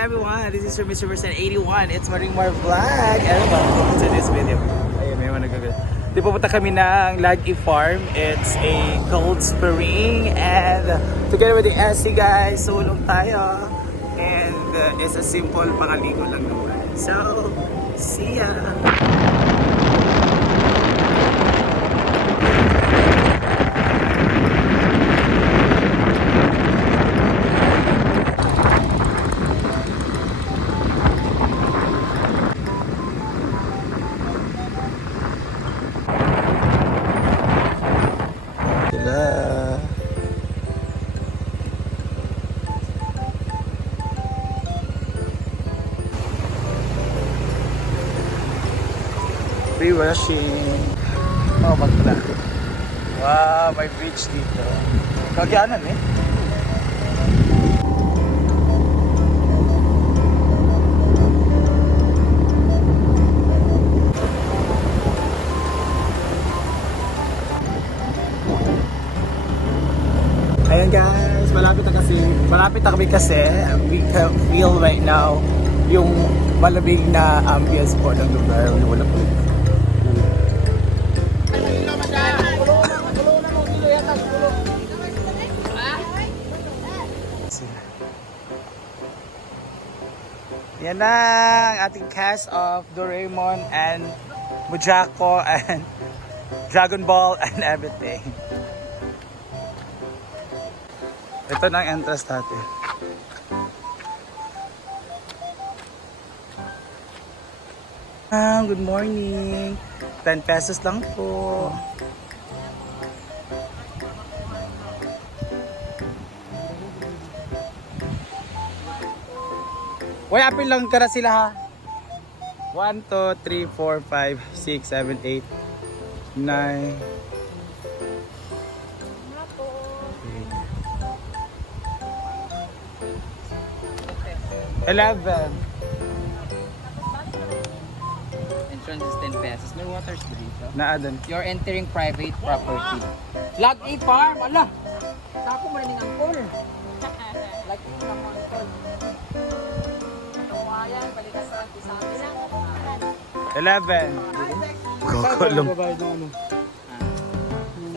everyone, this is your Mr. Percent 81. It's Maring Mar Vlog. And welcome to this video. Ayun, may mga nagagawin. Di pupunta kami ng Lagi Farm. It's a cold spring and together with the SC guys, sulong tayo. And uh, it's a simple pangaligo lang naman. So, see ya! Free washing. Oh, magpala. Wow, may beach dito. Kagyanan eh. Ayan guys, malapit na kasi, malapit na kami kasi, we can feel right now yung malamig na ambience po ng lugar. Wala po. Yan na ang ating cast of Doraemon and Mujako and Dragon Ball and everything. Ito na ang entrance natin. Ah, good morning. 10 pesos lang po. Uy, apil lang ka na sila ha. 1, 2, 3, 4, 5, 6, 7, 8, 9, 11. Entrance is 10 pesos. May waters dito. Naadan. You're entering private property. Lag A farm! Ala! Sako mo rin ang angkol. 11. Kukulong.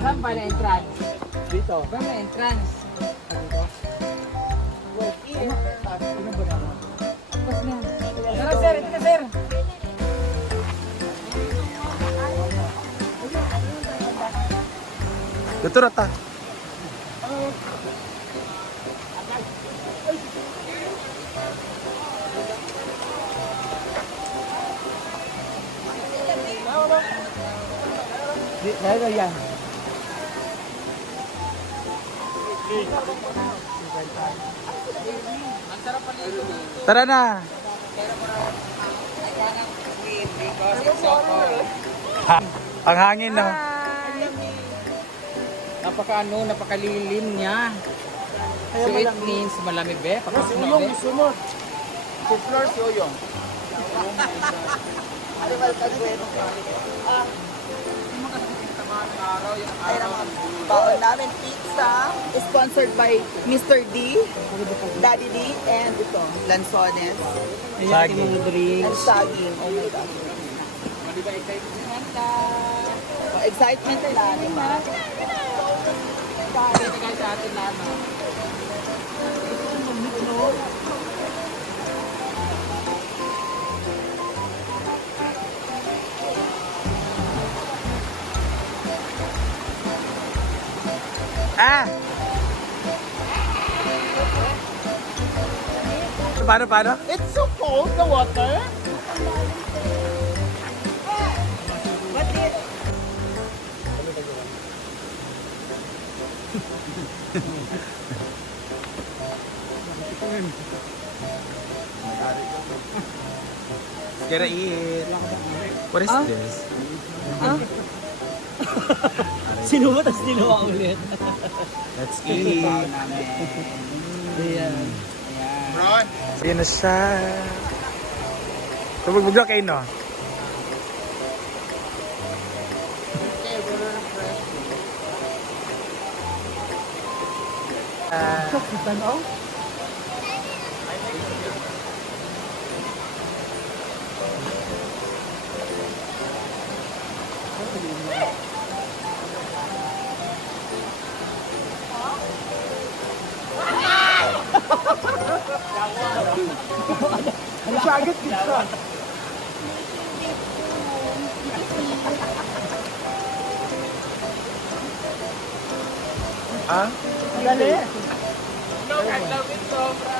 Saan ba na entrance? Dito. Saan na entrance? Tapos na. Tara sir, ito na sir. Dito rata. Dahil na yan. Tara na. Ha, ang hangin no. Napaka ano, napakalilim niya. So it means malamig be. Pakasno be. sunod. Si Flor, si Oyong. Baon namin pizza, sponsored by Mr. D, Daddy D, and ito, Lanzones, Lagi. and saging. Oh my God. Oh, excitement na, di ba? Ah! Paano, paano? It's so cold, the water. But it, Gotta eat. What is this? Sinubo, tapos niluwa ulit. Let's eat. Ayan. Ron! Ayan na siya. Tumagbog na kayo, no? Chok, uh, tanaw? Ang sagot dito. Ha? Galing. Look, I love it sobra.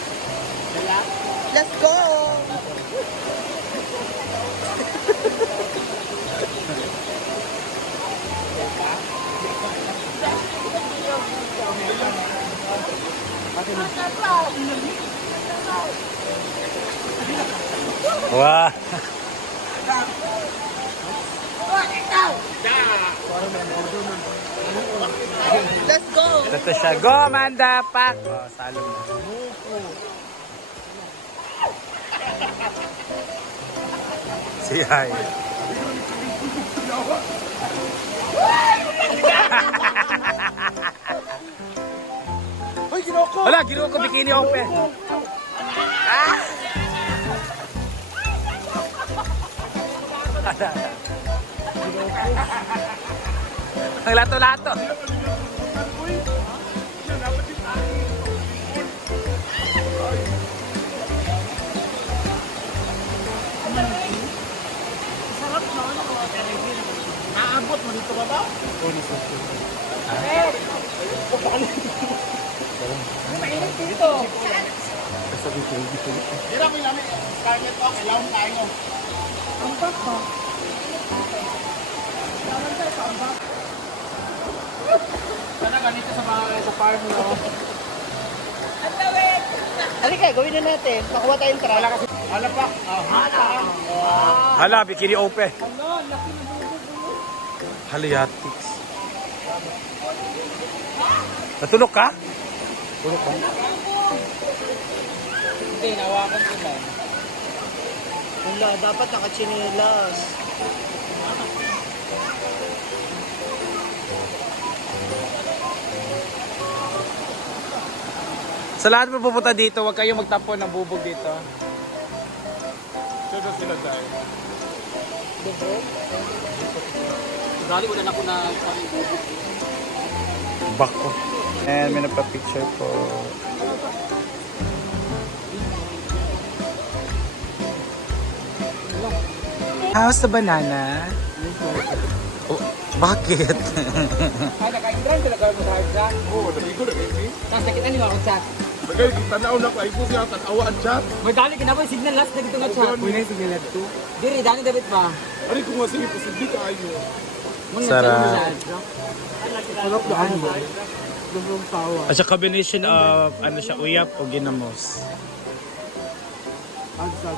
Let's go! Wow! Let's go! Siya. Go, Amanda! Pak! Oh, salong Si Hay. Hoy, ginoko! Wala, ginawa ko bikini open. Ah! Ang lato-lato. Naabot mo dito ba ba? Dito mo namin, kanya to, kailangan tayo. Sana ganito sa mga sa farm no. Halika, gawin na natin. Makuha tayong try. Hala pa. Ah, hala. Hala, bikini open. Haliatics. Natulog ka? Hindi, nawakan ko lang. Wala, dapat nakachinelas. Sa lahat mo pupunta dito, huwag kayong magtapon ng bubog dito. Sino sila dahil? Dali ko na ako na Bako. And may nagpa-picture po. How's the banana? Oh, bakit? Ay, naka-indran talaga mo sa hard rock. Oo, nagay ko, nagay ko. Tapos nakita niyo ako chat. Nagay, tanaw na ka, ipo siya, tanawaan chat. May dali ka na ba signal last na dito nga chat. Uy, na signal last to. Diri, dali David pa. Ari kung posible ka ayo. Sarap. Sarap na ano. At combination of ano siya, uyap o ginamos.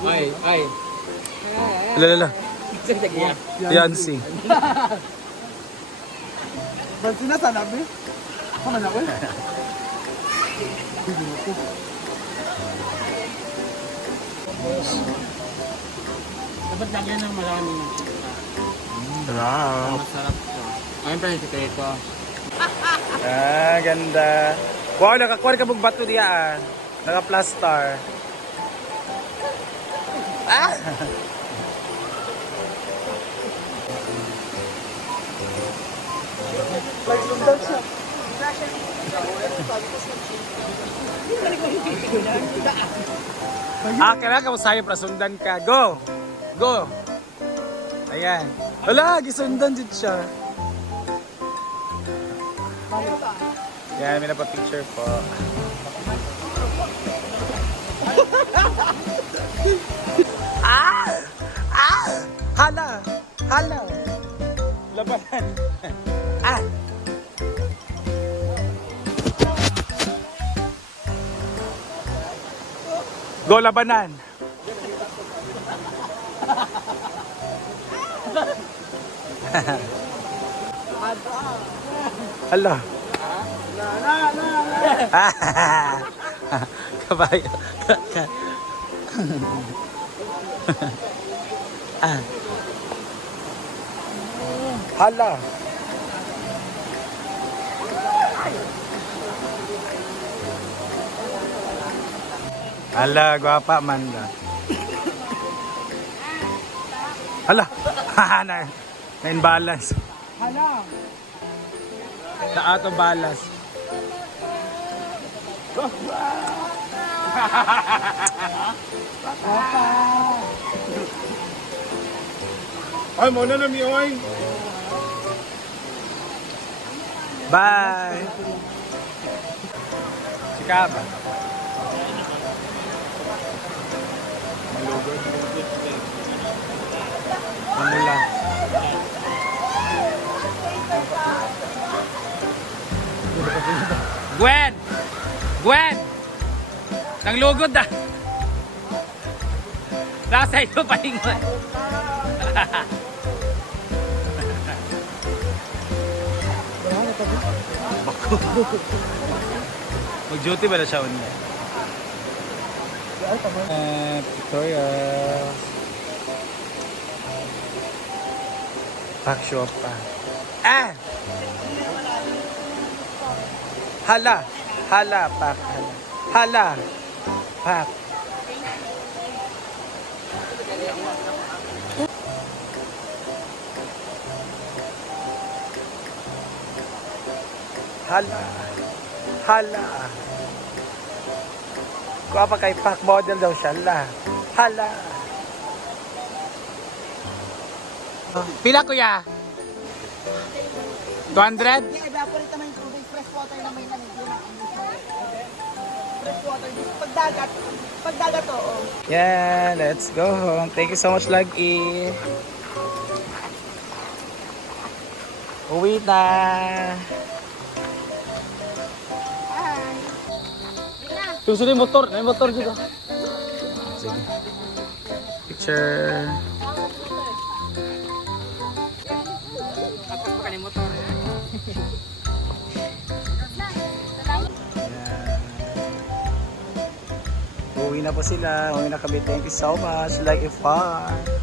Ay, ay. Isang tagiya. Yancy. Ba't sinasanabi? Kama na ko eh. Dapat lagyan ng maraming Wow. masarap to. Ayun pa yung sikreto. Ah, ganda. Wow, nakakuha ka mong bato diya ah. Naka-plastar. Ah! ah, kailangan ka mo sayo para sundan ka. Go! Go! Ayan. Wala, gisundan din siya. Yan, may napapicture po. ah! Ah! Hala! Hala! Labanan. ah! Go labanan. Hala. Kabayo. Hala. Hala, gwapa man ka. Hala. na, na imbalance. Hala. Na out of balance. Ay, mo na nami, oy. Bye! Si Kaba. Mamula. Gwen! Gwen! Nang lugod ah! Nasa ito pahingon. Mag-duty ba na siya unya? Uh, Victoria. Pack shop pa. Ah! Hala! Hala, pack. Hala. Hala! Pack. Hala. Hala. Kuha pa kay pack model daw siya. Hala. Hala. Pila kuya? 200? I-evaporate naman yung tubig, fresh water na may lamig. Yun ang Fresh water. Pag dagat, pag dagat, oo. Yeah, let's go home. Thank you so much, Lagi. Uwi na. Susunod yung motor. May motor dito. Sige. Picture. Uwi na po sila. Uwi na kami. Thank you so much. Like if fun.